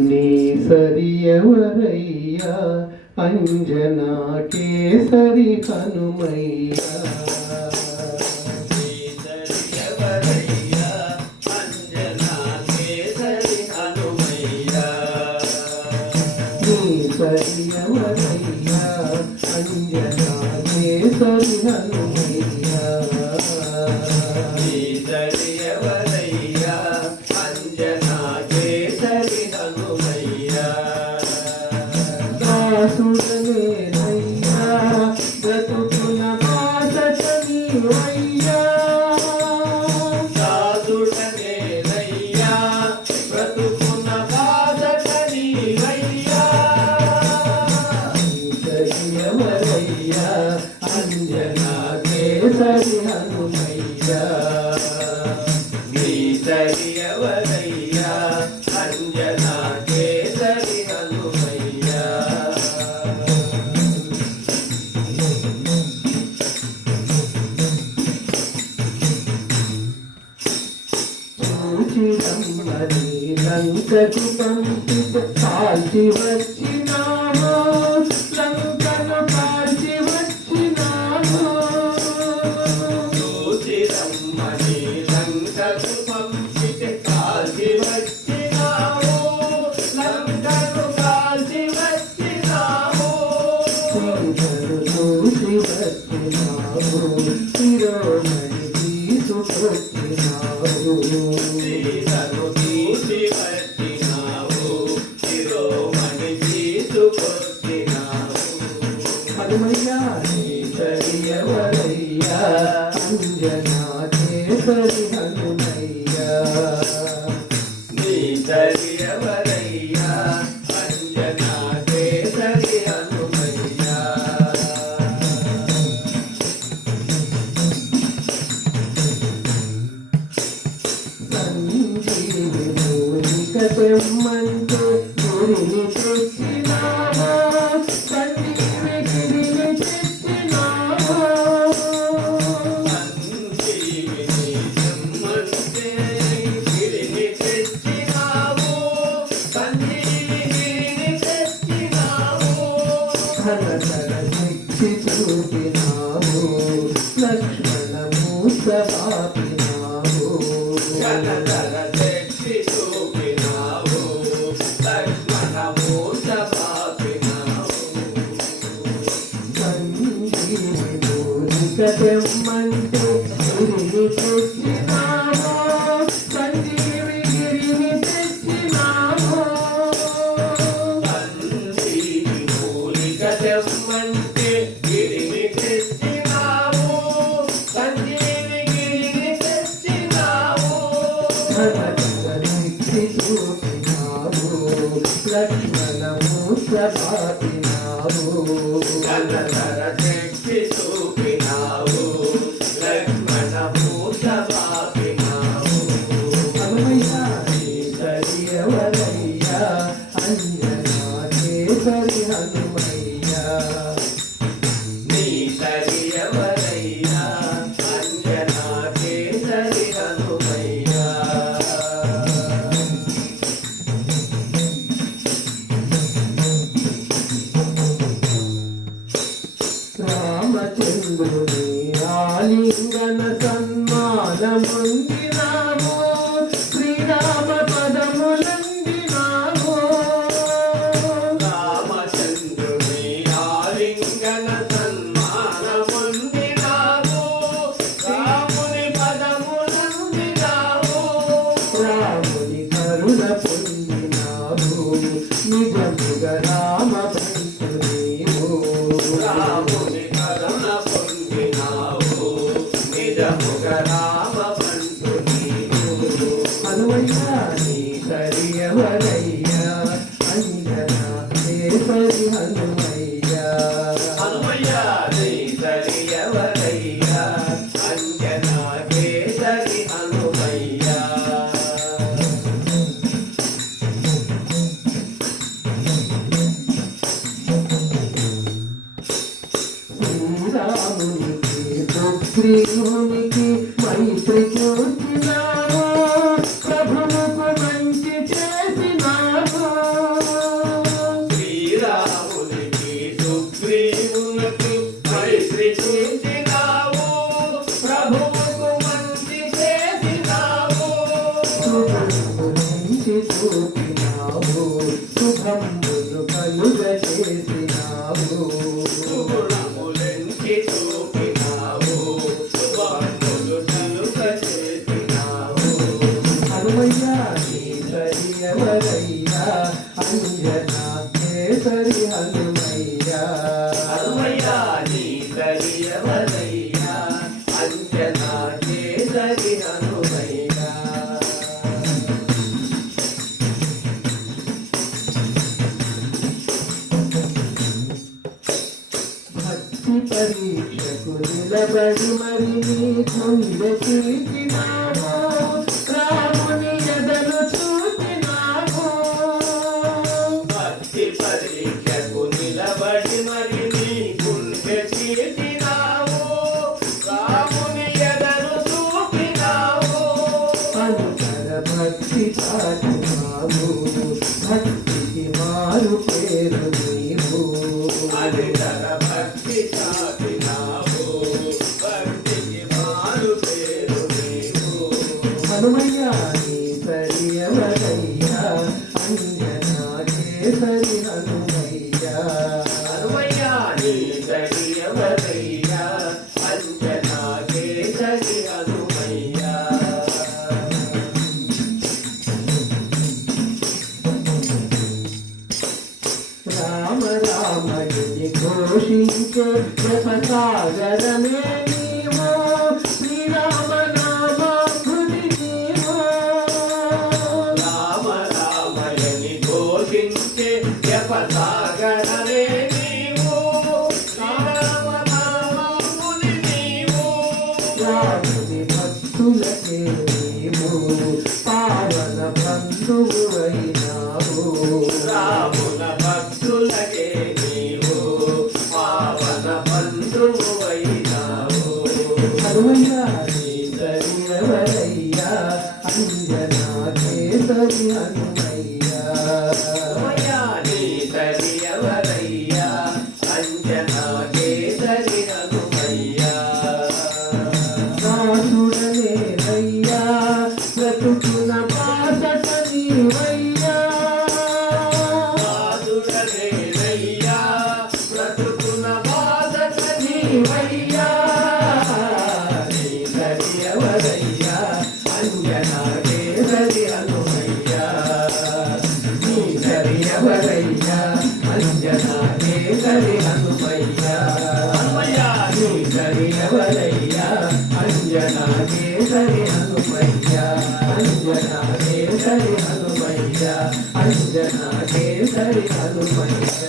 నీ సరియవరయ్యా అంజనా కేసరి హనుమయ్యా సరియవరయ్యా అంజనా కేసరి హనుమయ్యా సరియవరయ్యా అంజనా కేసరి హనుమయ్యా దాసుడనేనయ్యా బ్రతుకున బాసట నీవయ్యా దాసుడనేనయ్యా బ్రతుకున బాసట నీవయ్యా సరియవరయ్యా అంజనా కేసరి హనుమయ్యా సరియవరయ్యా అంజనా కేసరి హనుమయ్యా చూచిరమ్మని లంకకు పంపిత కాల్చి వచ్చినాము లంకను కాల్చి వచ్చినాము చూచిరమ్మని లంకకు పంపిత కాల్చి వచ్చినాము లంకను కాల్చి వచ్చినాము సీతను చూసి వచ్చినాము శిరోమణి తీసుకొచ్చినాము సీతను చూసి వచ్చినావు శిరోమణి తీసుకొచ్చినావు హనుమయ్యా సరియవరయ్యా అంజనా కేసరి హనుమయ్యా నీ సరియవరయ్యా అంజనా కేసరి హనుమయ్యా సంజీవి మూలిక తెమ్మంటూ గురిని తెచ్చినామా సంజీవి గిరిని తెచ్చినామా సంజీవిని తెమ్మంటే గిరిని తెచ్చినావు సంజీవిని తెచ్చినావు ధనధర శక్తి చూపినావు లక్ష్మణ మూస పాపినావు ఘనధర శక్తి చూపినావు లక్ష్మణ మూస పాపినావు సంజీవి మూలిక తెమ్మంటూ గురిని తెచ్చినామా సంజీవి గిరిని తెచ్చినామా సంజీవి మూలిక తెమ్మంటే గిరిని తెచ్చినావు సంజీవి గిరిని తెచ్చినావు ధనధరశక్తి చూపినావు లక్ష్మణ మూస పాపినావు ఘనధర శక్తి చూపినావు లక్ష్మణ మూస పాపినావు హనుమయ్యా సరియవరయ్యా అంజనా కేసరి హనుమయ్యా నీ సరియవరయ్యా అంజనా కేసరి హనుమయ్యా రామచంద్రుని ఆలింగన సన్మానముందినాము శ్రీరామ పదములందినాము రామచంద్రుని ఆలింగన సన్మానముందినావు రాముని పదములందినావు రాముని కరుణ పొందినావు నిజముగా రామ బంటు నీవు రాముని కరుణ పొందినావు నిజముగా రామ బంటు నీవు హనుమయ్యా నీ సరియవరయ్యా అంజనా కేసరి హనుమయ్యా హనుమయ్యా నీ సరియవరయ్యా అంజనా కేసరి హనుమయ్యా శ్రీరామునికి సుగ్రీవునికి మైత్రి చూసినావు ప్రభువుకు మంచి చేసినావు నుంచి చూపినావు శుభంబులు కలుగ చేసినావు గుణములెంచి చూపినావు శుభములు కలుగ చేసినావు హనుమయ్యా నీ సరియవరయ్యా అంజనా కేసరి హనుమయ్యా హనుమయ్యా నీ సరియవరయ్యా అంజనా కేసరి హనుమయ్యా భక్తి పరీక్షకు నిలబడి మరి నీ గుండె తీసినావు రాముని ఎదలు చూపినావు భక్తి పరీక్షకు నిలబడి మరి నీ గుండె చీటినావు రాముని ఎదరు చూపినావు అనుకర భక్తి చాటినావు భక్తికి మారు పేరు నీవు అదితర భక్తి చాటినావు భక్తికి మారు పేరు నీవు హనుమయ్యా నీ సరియవరయ్యా అంజనా కేసరి హనుమయ్యా హనుమయ్యా నీ సరియవరయ్యా అంజనా కేసరి హనుమయ్యా రామ రామయుని ఘోషించే జపసాగరమే నీవు శ్రీరామ నామాభుని నీవు రామ రామయని ఘోషించే జపసాగరనే నీవు రామ రాముని నీవు రాముని భక్తులకే నీవు పావన బంధువు అయినావు రాముల భక్తులకే నీవు పావన బంధువు అయినావు హనుమయ్యా నీ సరియవరయ్యా అంజనా కేసరి హనుమయ్యా హనుమయ్యా నీ సరియవరయ్యా అంజనా కేసరి హనుమయ్యా దాసుడనేనయ్యా బ్రతుకున బాసట నీవయ్యా సాధుడనేనయ్యా బ్రతుకున బాధట నీవయ్యా నీ సరియవరయ్యా అంజనా కేసరి హనుమయ్యా నీ సరియవరయ్యా అంజనా కేసరి హనుమయ్యా హనుమయ్యా నీ సరియవరయ్యా అంజనా కేసరి హనుమయ్యా అంజనా కేసరి హనుమయ్యా అంజనా కేసరి హనుమయ్యా